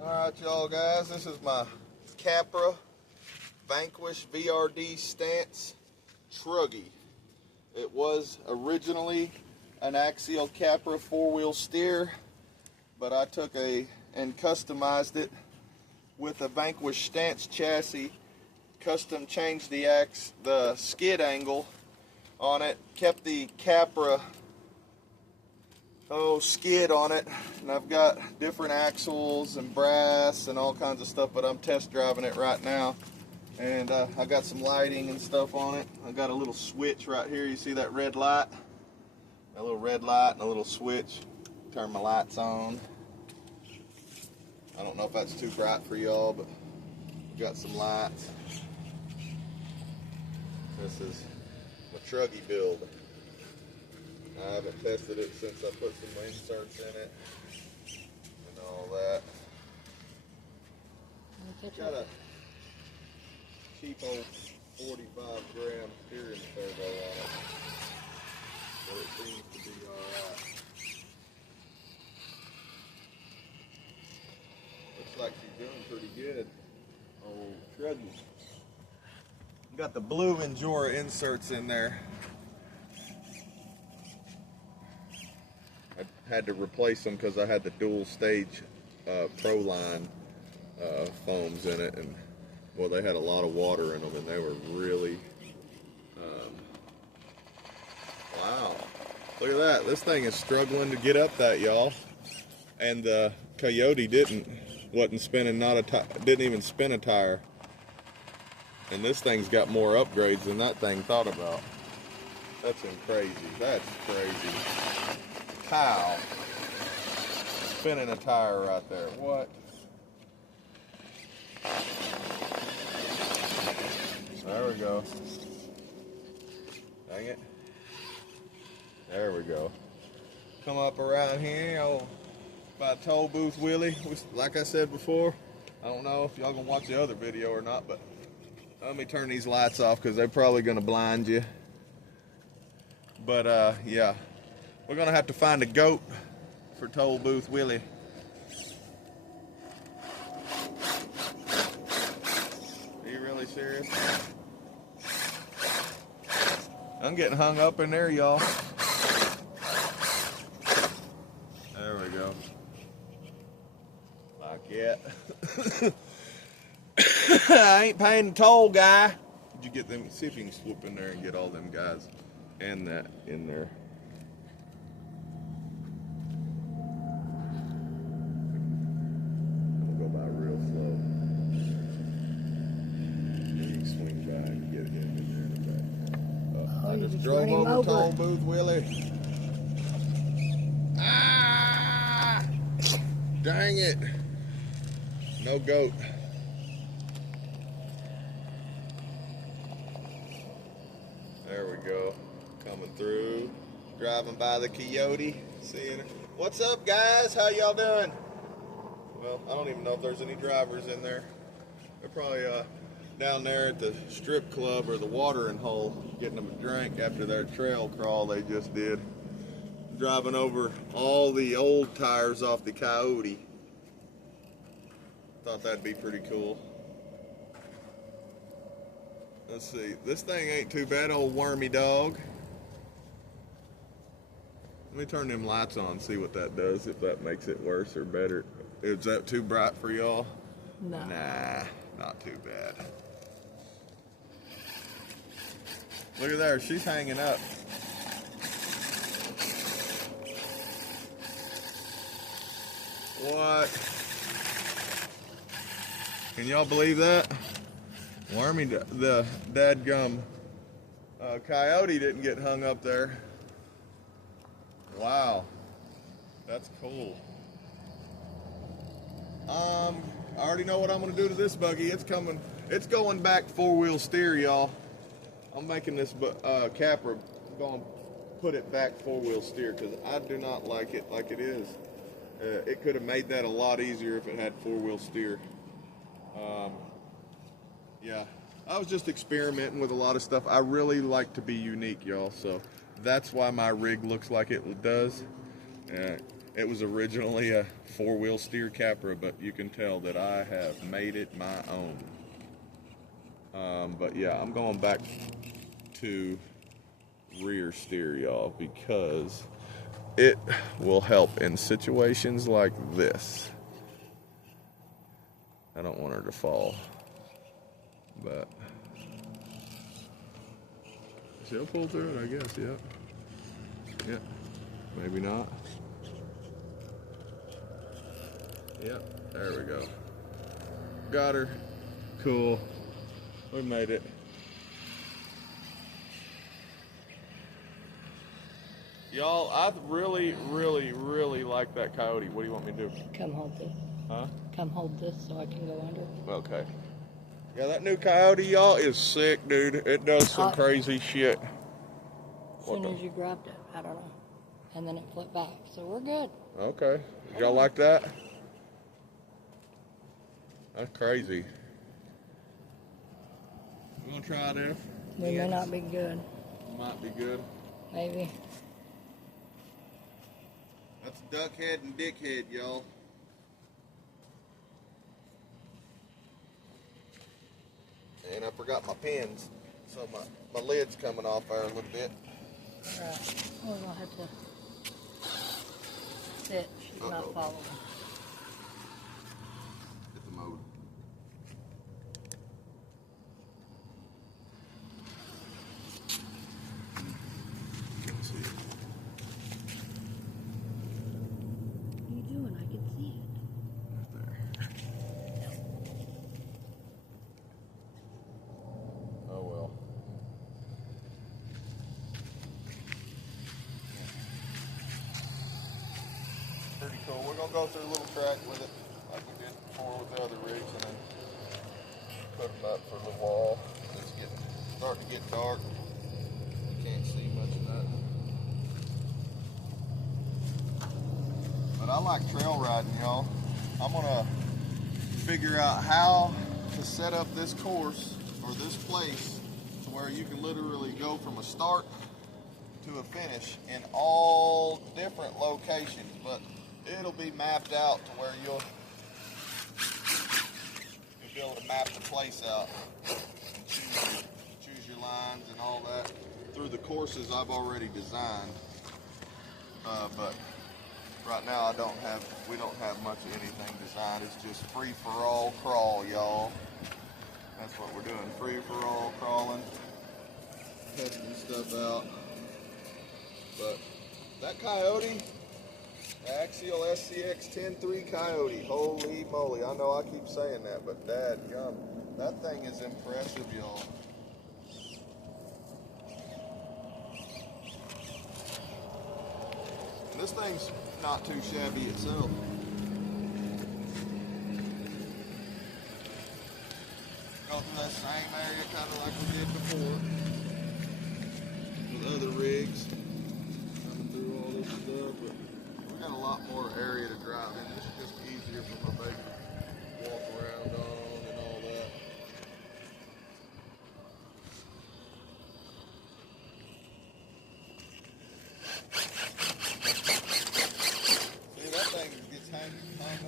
Alright y'all guys, this is my Capra Vanquish VRD stance Truggy. It was originally an axial Capra 4-wheel steer, but I took and customized it with a Vanquish stance chassis, custom changed the skid angle on it, kept the Capra skid on it, and I've got different axles and brass and all kinds of stuff, but I'm test driving it right now, and I got some lighting and stuff on it. I got a little switch right here. You see that red light? A little red light and a little switch. Turn my lights on. I don't know if that's too bright for y'all, but got some lights. This is my Truggy build. I haven't tested it since I put some inserts in it and all that. Got a cheap old 45-gram steering turbo on it, but it seems to be alright. Looks like she's doing pretty good. Old Truggy. Got the blue Injora inserts in there. I had to replace them because I had the dual stage Pro Line foams in it, and well, they had a lot of water in them, and they were really wow. Look at that. This thing is struggling to get up that, y'all. And the Coyote wasn't spinning, didn't even spin a tire. And this thing's got more upgrades than that thing thought about. That's crazy. That's crazy. How? Spinning a tire right there. What? There we go. Dang it. There we go. Come up around here, by Toll Booth Willie. Like I said before, I don't know if y'all gonna watch the other video or not, but let me turn these lights off because they're probably gonna blind you. But yeah. We're gonna have to find a goat for Toll Booth Willie. Are you really serious? I'm getting hung up in there, y'all. There we go. Like that. I ain't paying the toll, guy. Did you get them? See if you can swoop in there and get all them guys and that in there. I just drove over Toll Booth Willie. Ah! Dang it. No goat. There we go. Coming through. Driving by the Coyote. Seeing her. What's up, guys? How y'all doing? Well, I don't even know if there's any drivers in there. They're probably down there at the strip club or the watering hole getting them a drink after their trail crawl they just did. Driving over all the old tires off the Coyote. Thought that'd be pretty cool. Let's see, this thing ain't too bad, old Wormy dog. Let me turn them lights on and see what that does, if that makes it worse or better. Is that too bright for y'all? No. Nah, not too bad. Look at there, she's hanging up. What? Can y'all believe that? Wormy, the dadgum Coyote didn't get hung up there. Wow, that's cool. I already know what I'm gonna do to this buggy. It's going back 4-wheel steer, y'all. I'm making this Capra, going to put it back 4-wheel steer because I do not like it like it is. It could have made that a lot easier if it had 4-wheel steer. Yeah, I was just experimenting with a lot of stuff. I really like to be unique, y'all, so that's why my rig looks like it does. It was originally a 4-wheel steer Capra, but you can tell that I have made it my own. But yeah, I'm going back to rear steer, y'all, because it will help in situations like this. I don't want her to fall, but she'll pull through it, I guess. Yeah. Maybe not. Yep, there we go. Got her. Cool. We made it. Y'all, I really, really, really like that coyote. What do you want me to do? Come hold this. Huh? Come hold this so I can go under. Okay. Yeah, that new coyote, y'all, is sick, dude. It does some crazy shit. As soon as you grabbed it, I don't know. And then it flipped back. So we're good. Okay. Y'all like that? That's crazy. You want to try it, F? We may not be good. Might be good. Maybe. That's duckhead and dickhead, y'all. And I forgot my pins, so my lid's coming off there a little bit. Right. We're going to have to sit. She's not following. Hit the mode. Can't see it. What are you doing? I can see it. Right there. Oh well. Pretty cool. We're gonna go through a little track with it, like we did before with the other rigs, and then put them up for a little while. It's starting to get dark. You can't see much of that. But I like trail riding, y'all. I'm gonna figure out how to set up this course or this place to where you can literally go from a start to a finish in all different locations, but it'll be mapped out to where you'll be able to map the place out and choose your lines and all that through the courses I've already designed. But right now we don't have much of anything designed. It's just free for all crawl, y'all. That's what we're doing. Free for all crawling, testing stuff out. But that coyote, Axial SCX 10.3 coyote, holy moly. I know I keep saying that, but dadgum, that thing is impressive, y'all. This thing's not too shabby itself. Go through that same area kind of like we did before with other rigs. Coming through all this stuff, but we got a lot more area to drive in. This is just easier for my baby to walk around on and all that. See, that thing gets hung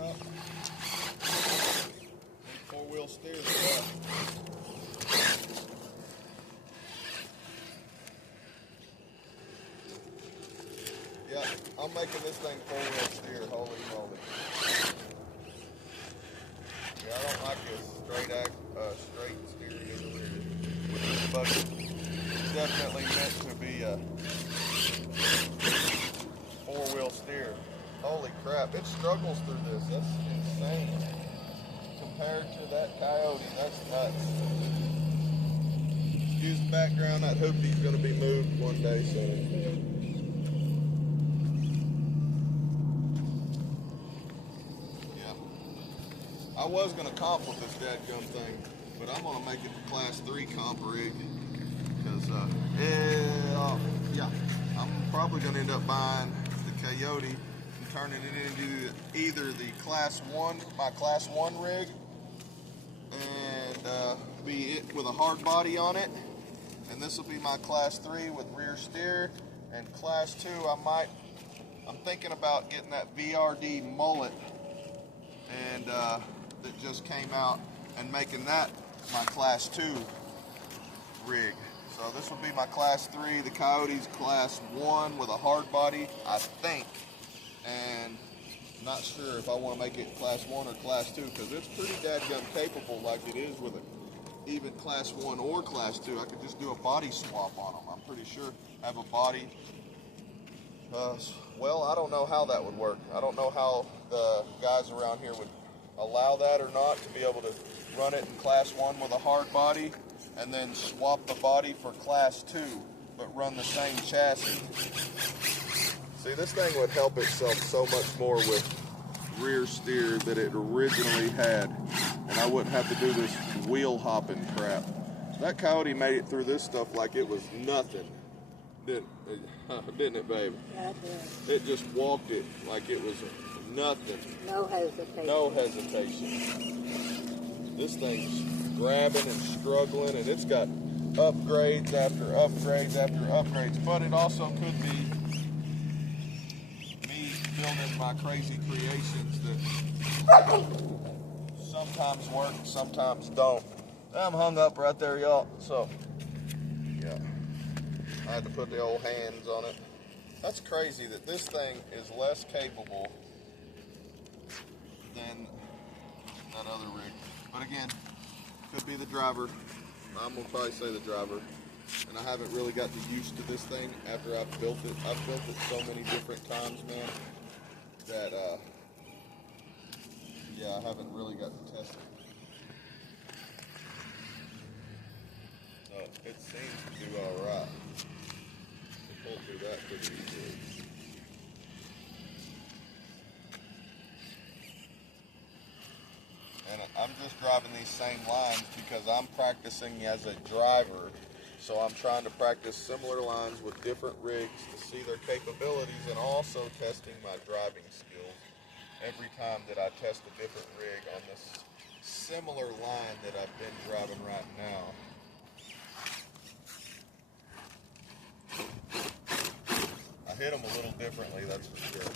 up. 4-wheel steer stuff. Yeah, I'm making this thing 4-wheel steer, holy moly. Yeah, I don't like this straight steering in the rear with this bucket. It's definitely meant to be a 4-wheel steer. Holy crap, it struggles through this. That's insane. Compared to that coyote, that's nuts. Use the background, that hoopty's gonna be moved one day soon. I was going to comp with this dadgum thing, but I'm going to make it a class 3 comp rig, because, yeah, I'm probably going to end up buying the coyote and turning it into either the class 1, my class 1 rig, and be it with a hard body on it, and this will be my class 3 with rear steer, and class 2 I might I'm thinking about getting that VRD mullet and that just came out and making that my class 2 rig. So this would be my class 3. The Coyote's class 1 with a hard body, I think. And I'm not sure if I want to make it class 1 or class 2 because it's pretty dadgum capable like it is with even class 1 or class 2. I could just do a body swap on them. I'm pretty sure have a body. Well, I don't know how that would work. I don't know how the guys around here would allow that or not, to be able to run it in class 1 with a hard body and then swap the body for class 2, but run the same chassis. See, this thing would help itself so much more with rear steer that it originally had, and I wouldn't have to do this wheel hopping crap. That Coyote made it through this stuff like it was nothing, didn't it, babe? Yeah, it It just walked it like it was nothing. No hesitation. No hesitation. This thing's grabbing and struggling, and it's got upgrades after upgrades after upgrades, but it also could be me building my crazy creations that sometimes work, sometimes don't. I'm hung up right there, y'all, so yeah, I had to put the old hands on it. That's crazy that this thing is less capable than that other rig. But again, could be the driver. I'm gonna probably say the driver. And I haven't really gotten used to this thing after I've built it. I've built it so many different times, man, that yeah, I haven't really got to test it. So it seems to do all right. It pulled through that pretty easily. And I'm just driving these same lines because I'm practicing as a driver. So I'm trying to practice similar lines with different rigs to see their capabilities, and also testing my driving skills every time that I test a different rig on this similar line that I've been driving right now. I hit them a little differently, that's for sure.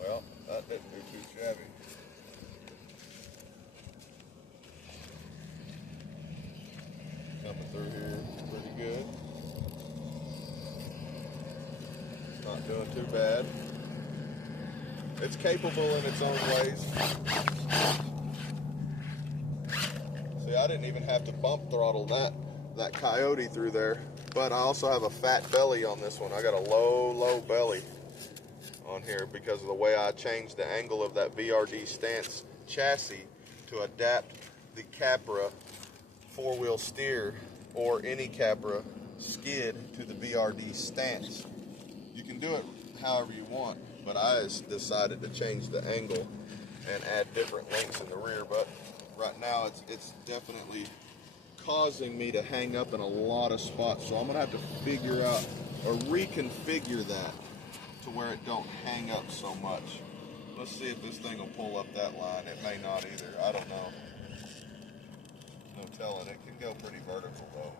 Well, that didn't do too shabby. Coming through here pretty good. Not doing too bad. It's capable in its own ways. See, I didn't even have to bump throttle that Coyote through there, but I also have a fat belly on this one. I got a low belly on here because of the way I changed the angle of that VRD stance chassis to adapt the Capra four-wheel steer or any Capra skid to the VRD stance. You can do it however you want, but I just decided to change the angle and add different links in the rear. But right now it's definitely causing me to hang up in a lot of spots, so I'm gonna have to figure out or reconfigure that to where it don't hang up so much. Let's see if this thing will pull up that line. It may not either, I don't know. No telling. It can go pretty vertical though.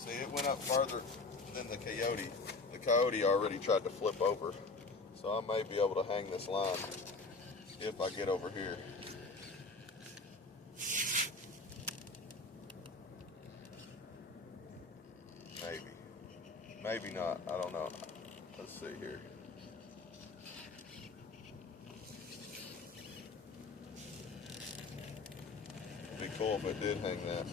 See, it went up farther than the Coyote. The Coyote already tried to flip over, so I may be able to hang this line if I get over here. Maybe not, I don't know. Let's see here. It'd be cool if it did hang that.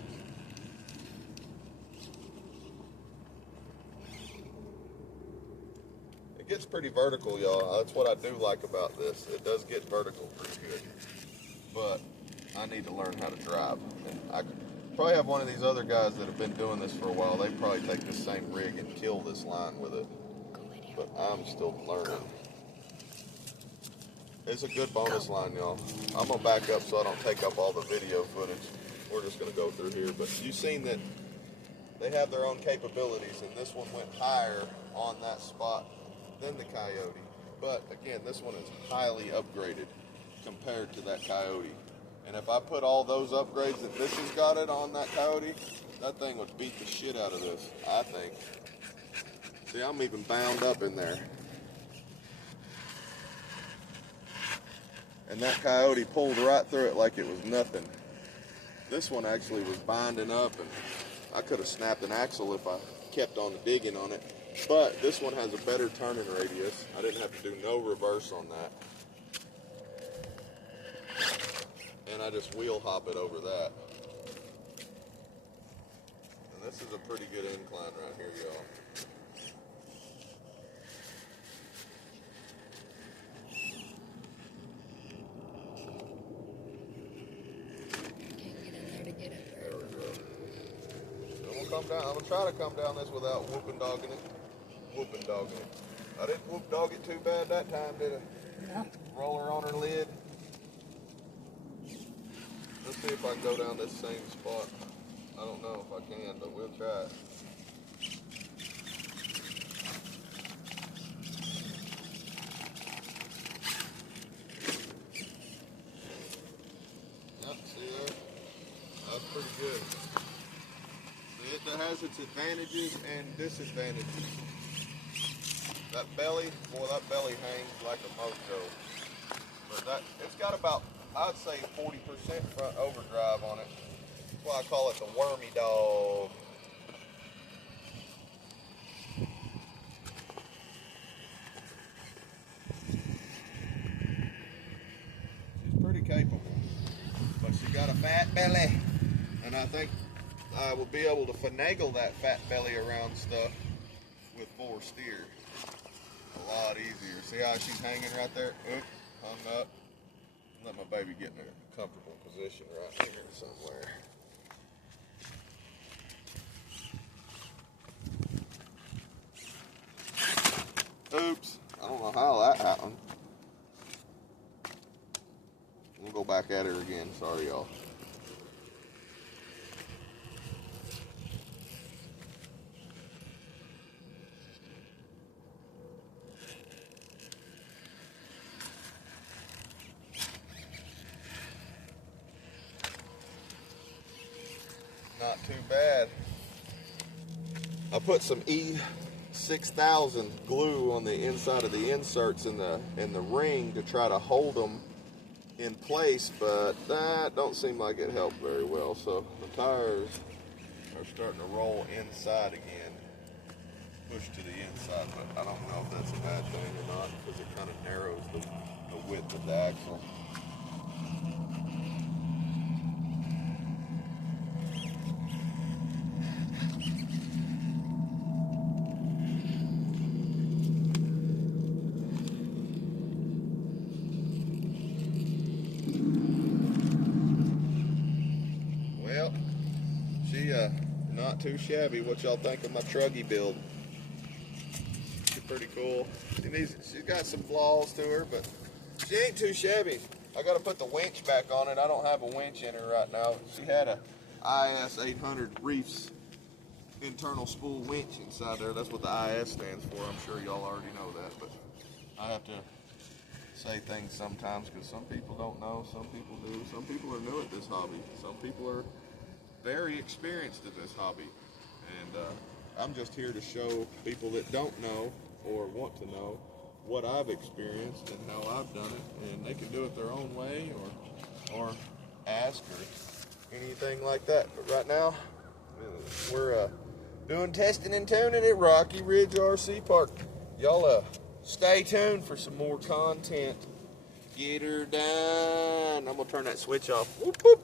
It gets pretty vertical, y'all. That's what I do like about this. It does get vertical pretty good. But I need to learn how to drive. And I could probably have one of these other guys that have been doing this for a while. They probably take the same rig and kill this line with it. But I'm still learning. It's a good bonus line, y'all. I'm gonna back up so I don't take up all the video footage. We're just gonna go through here. But you've seen that they have their own capabilities, and this one went higher on that spot than the Coyote. But again, this one is highly upgraded compared to that Coyote. And if I put all those upgrades that this has got it on that Coyote, that thing would beat the shit out of this, I think. See, I'm even bound up in there. And that coyote pulled right through it like it was nothing. This one actually was binding up, and I could have snapped an axle if I kept on digging on it. But this one has a better turning radius. I didn't have to do no reverse on that. And I just wheel hop it over that. And this is a pretty good incline right here, y'all. Come down. I'm gonna try to come down this without whooping dogging it. Whooping dogging it. I didn't whoop dog it too bad that time, did I? No. Roll her on her lid. Let's see if I can go down this same spot. I don't know if I can, but we'll try it. Yep, see there? That's pretty good. It has its advantages and disadvantages. That belly, boy, that belly hangs like a mojo. But it's got about, I'd say 40% front overdrive on it. That's why I call it the Wormy dog. She's pretty capable, but she got a fat belly, and I think I will be able to finagle that fat belly around stuff with 4 steer. A lot easier. See how she's hanging right there? Oop, hung up. Let my baby get in a comfortable position right here somewhere. Oops, I don't know how that happened. We'll go back at her again. Sorry, y'all. Not too bad. I put some E6000 glue on the inside of the inserts in the ring to try to hold them in place, but that don't seem like it helped very well. So the tires are starting to roll inside again, push to the inside, but I don't know if that's a bad thing or not because it kind of narrows the width of the axle. Not too shabby. What y'all think of my Truggy build? She's pretty cool. She's got some flaws to her, but she ain't too shabby. I got to put the winch back on it. I don't have a winch in her right now. She had a IS 800 Reefs internal spool winch inside there. That's what the IS stands for. I'm sure y'all already know that, but I have to say things sometimes because some people don't know, some people do. Some people are new at this hobby. Some people are very experienced in this hobby, and I'm just here to show people that don't know or want to know what I've experienced and how I've done it, and they can do it their own way or ask or anything like that. But right now we're doing testing and tuning at Rocky Ridge RC Park. Y'all stay tuned for some more content. Get her done. I'm gonna turn that switch off. Whoop, whoop.